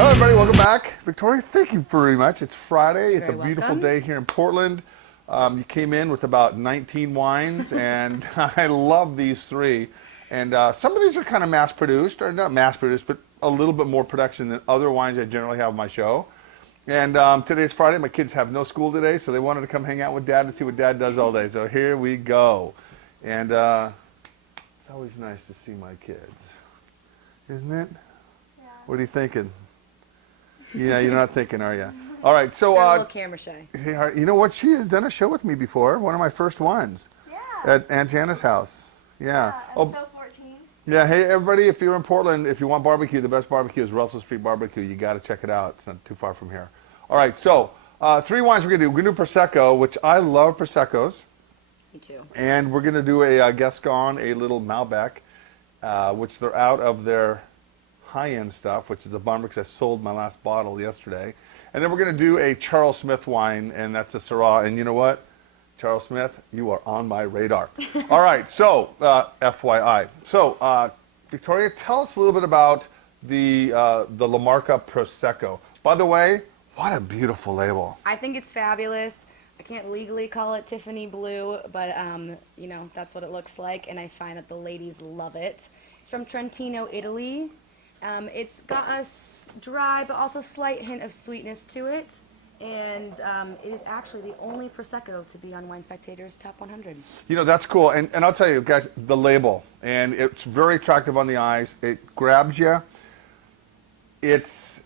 Hello everybody, welcome back. Victoria, thank you very much. It's Friday. It's a beautiful welcome. day here in Portland. You came in with about 19 wines, and I love these three. And some of these are kind of mass-produced, or not mass-produced, but a little bit more production than other wines I generally have on my show. And today's Friday. My kids have no school today, so they wanted to come hang out with Dad and see what Dad does all day. So here we go. And it's always nice to see my kids, isn't it? Yeah. What are you thinking? Yeah, you're not thinking, are you? All right, so They're a little camera shy. you know what? She has done a show with me before. One of my first ones Yeah. at Aunt Jana's house. Yeah. Episode 14. Yeah. Hey, everybody! If you're in Portland, if you want barbecue, the best barbecue is Russell Street Barbecue. You got to check it out. It's not too far from here. All right, so three wines we're gonna do. We're gonna do Prosecco, which I love Proseccos, Me too. and we're gonna do a Gascon, a little Malbec, which they're out of their high-end stuff, which is a bummer because I sold my last bottle yesterday. And then we're going to do a Charles Smith wine, and that's a Syrah. And you know what? Charles Smith, you are on my radar. All right, so FYI. So, Victoria, tell us a little bit about the La Marca Prosecco. By the way, what a beautiful label. I think it's fabulous. I can't legally call it Tiffany blue, but you know, that's what it looks like, and I find that the ladies love it. It's from Trentino, Italy. It's got a dry but also slight hint of sweetness to it, and it is actually the only Prosecco to be on Wine Spectator's Top 100. You know, that's cool. And I'll tell you, guys, the label, and it's very attractive on the eyes. It grabs you. It's,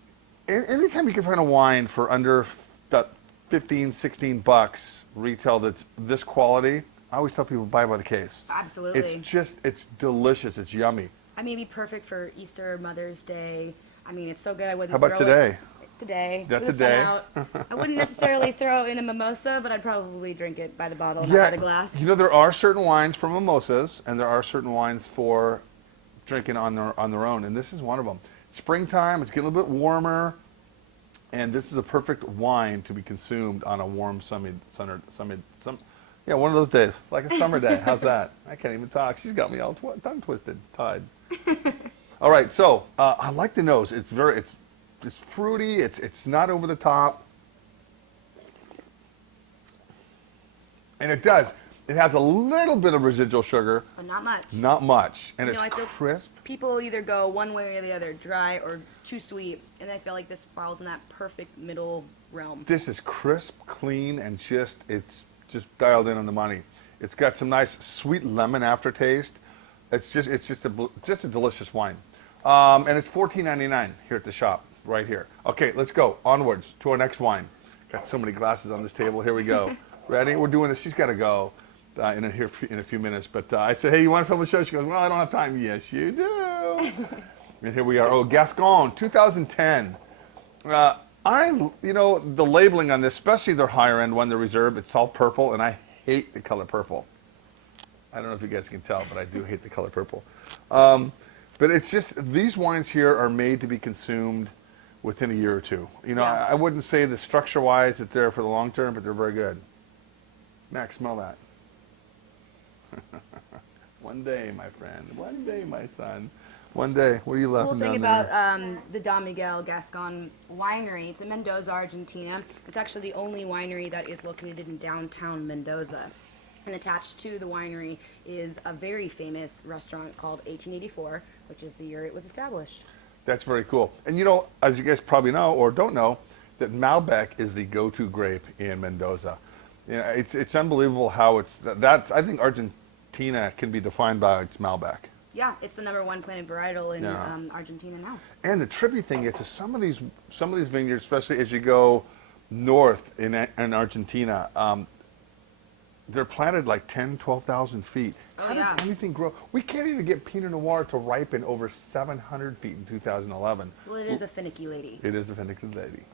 anytime you can find a wine for under about 15, 16 bucks retail that's this quality, I always tell people buy by the case. Absolutely. It's delicious. It's yummy. I mean, it'd be perfect for Easter, Mother's Day. I mean, it's so good. I wouldn't. How about throw today? Today. That's with the a sun day. out. I wouldn't necessarily throw in a mimosa, but I'd probably drink it by the bottle, not Yeah, by the glass. you know, there are certain wines for mimosas, and there are certain wines for drinking on their own, and this is one of them. Springtime, it's getting a little bit warmer, and this is a perfect wine to be consumed on a warm, yeah, one of those days, like a summer day. How's that? I can't even talk. She's got me all tongue twisted, tied. All right, so I like the nose. It's fruity. It's not over the top, and it has a little bit of residual sugar, But not much. not much, and You know, I it's feel crisp. People either go one way or the other, dry or too sweet, and I feel like this falls in that perfect middle realm. This is crisp, clean, and it's just dialed in on the money. It's got some nice sweet lemon aftertaste. It's just a delicious wine, and it's $14.99 here at the shop right here. Okay, let's go onwards to our next wine. Got so many glasses on this table. Here we go. Ready? We're doing this. She's got to go in a few minutes. But I said, hey, you want to film the show? She goes, well, I don't have time. Yes, you do. And here we are. Oh, Gascon, 2010. You know, the labeling on this, especially their higher end one, the Reserve, it's all purple, and I hate the color purple. I don't know if you guys can tell, but I do hate the color purple. But it's just, these wines here are made to be consumed within a year or two. You know, Yeah. I wouldn't say that structure-wise that they're for the long term, but they're very good. Max, smell that. One day, my friend. One day, my son. One day. What are you laughing Cool thing down there? about the Don Miguel Gascon winery, it's in Mendoza, Argentina. It's actually the only winery that is located in downtown Mendoza. And attached to the winery is a very famous restaurant called 1884, which is the year it was established. That's very cool. And you know, as you guys probably know or don't know, that Malbec is the go-to grape in Mendoza. You know, it's unbelievable how I think Argentina can be defined by its Malbec. Yeah, it's the #1 planted varietal in Yeah. Argentina now. And the trippy thing is, some of these vineyards, especially as you go north in Argentina, they're planted like 10, 12,000 feet. Oh, How yeah. does anything grow? We can't even get Pinot Noir to ripen over 700 feet in 2011. Well, it is a finicky lady. It is a finicky lady.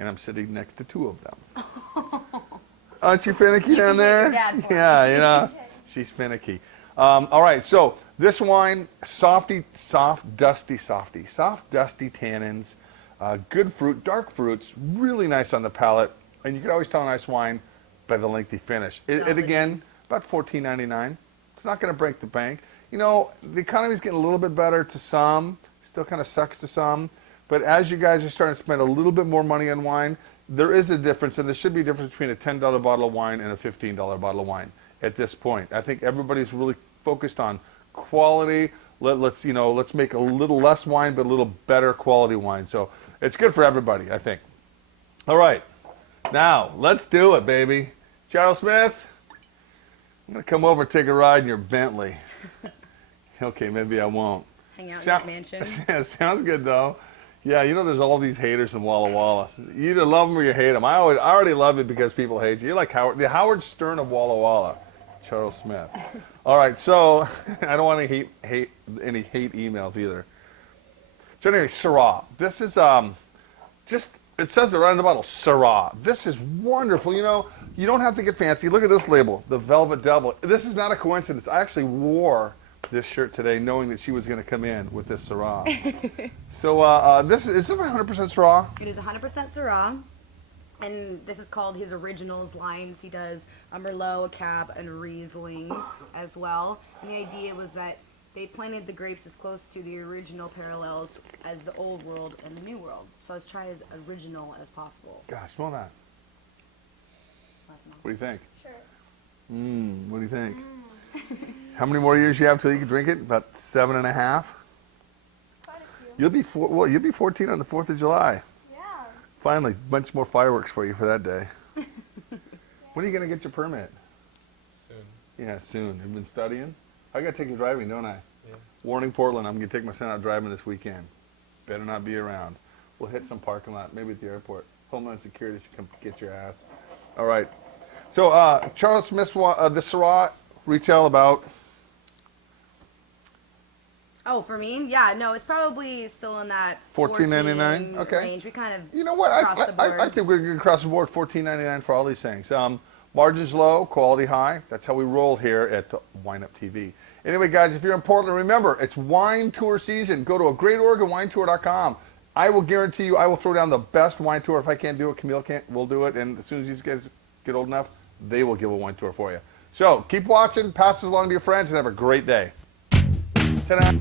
And I'm sitting next to two of them. Aren't you finicky down there? Dad for Yeah, you know, she's finicky. All right, so this wine, soft, dusty tannins, good fruit, dark fruits, really nice on the palate, and you can always tell a nice wine by the lengthy finish. It again, about $14.99. It's not going to break the bank. You know, the economy's getting a little bit better to some, still kind of sucks to some, But as you guys are starting to spend a little bit more money on wine, there is a difference, and there should be a difference between a $10 bottle of wine and a $15 bottle of wine at this point. I think everybody's really focused on quality. Let's make a little less wine, but a little better quality wine. So it's good for everybody, I think. All right, now let's do it, baby. Charles Smith, I'm gonna come over and take a ride in your Bentley. Okay, maybe I won't. Hang out in this mansion. Yeah, sounds good though. Yeah, there's all these haters in Walla Walla. You either love them or you hate them. I already love it because people hate you. You're like the Howard Stern of Walla Walla, Charles Smith. All right, so I don't want any hate emails either. So anyway, Syrah. This is it says it right on the bottle, Syrah. This is wonderful. You don't have to get fancy. Look at this label, the Velvet Devil. This is not a coincidence. I actually wore this shirt today knowing that she was going to come in with this Syrah. So this is 100% Syrah? It is 100% Syrah. And this is called his originals lines. He does a Merlot, a Cab, and a Riesling as well. And the idea was that they planted the grapes as close to the original parallels as the old world and the new world. So let's try as original as possible. Gosh, smell that. What do you think? Sure. What do you think? How many more years you have till you can drink it? About 7.5? Quite a few. You'll be 14 on the 4th of July. Yeah. Finally, a bunch more fireworks for you for that day. When are you going to get your permit? Soon. Yeah, soon. You've been studying? I got to take you driving, don't I? Yeah. Warning, Portland, I'm going to take my son out driving this weekend. Better not be around. We'll hit some parking lot, maybe at the airport. Homeland Security should come get your ass. All right. So, Charles Smith, the Syrah retail about... Oh, for me? Yeah, no, it's probably still in that $14.99? Okay. range. We kind of You know what? I think we're going to cross the board $14.99 for all these things. Margins low, quality high. That's how we roll here at WineupTV. Anyway, guys, if you're in Portland, remember, it's wine tour season. Go to agreatoregonwinetour.com. I will guarantee you I will throw down the best wine tour. If I can't do it, Camille will do it. And as soon as these guys get old enough, they will give a wine tour for you. So keep watching, pass this along to your friends, and have a great day. Ta-da.